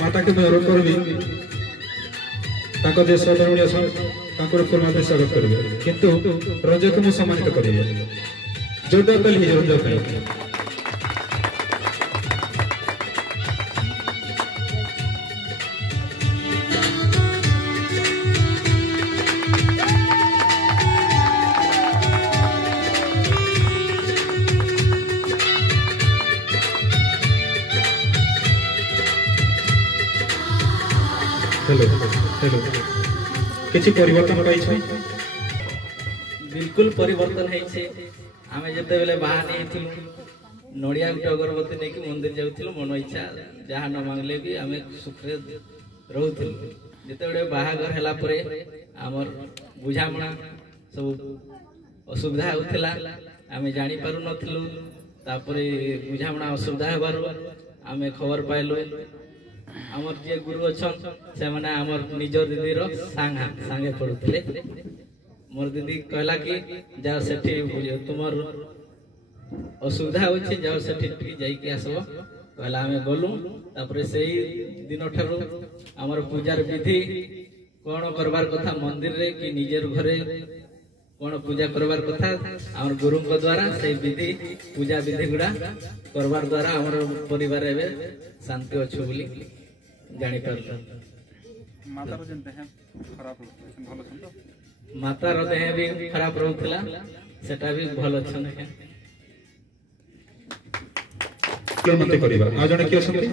माता के अनुरोध करबी ताको जे सदरणीय ताको फुलमाला स्वागत करबे किंतु रंजक को सम्मानित करिवे जोरदार ताली ही रंजक हेलो हेलो किछि परिवर्तन पाई छै बिल्कुल परिवर्तन है छे आमे जते बेले बाहर नहीं थिलु नडिया गुट अगरबत्ती नै कि मंदिर जाउथिलु मन इच्छा जहा न मांगले भी आमे सुखरे रहउथिलु जते बेले बाहागर हला परे हमर बुझामणा सब असुविधा होथिला आमे जानि पारु नथिलु तापरे बुझामणा असुविधा हेबारु आमे खबर पाइलु आमर जे गुरु अच्छन से माने आमर निजर दीदी रो सांगे पड़ुतले मोर दीदी कहला कि जा सेठी तुमर असुविधा होछि जा सेठी जाई के आसबो कहला हमें गलु तापरे सेही दिन ठरो आमर पूजार विधि कोन करबार कथा मंदिर रे कि निजर घरे कोन पूजा करबार कथा आमर गुरु को द्वारा से विधि पूजा विधि गुडा करबार द्वारा आमर परिवार रे शांति अछि बोली जानी पार मातार जन देह खराब भल छन तो मातार देह भी खराब रहउतला सेटा भी भल छन मते करिबा आ जने कि असंति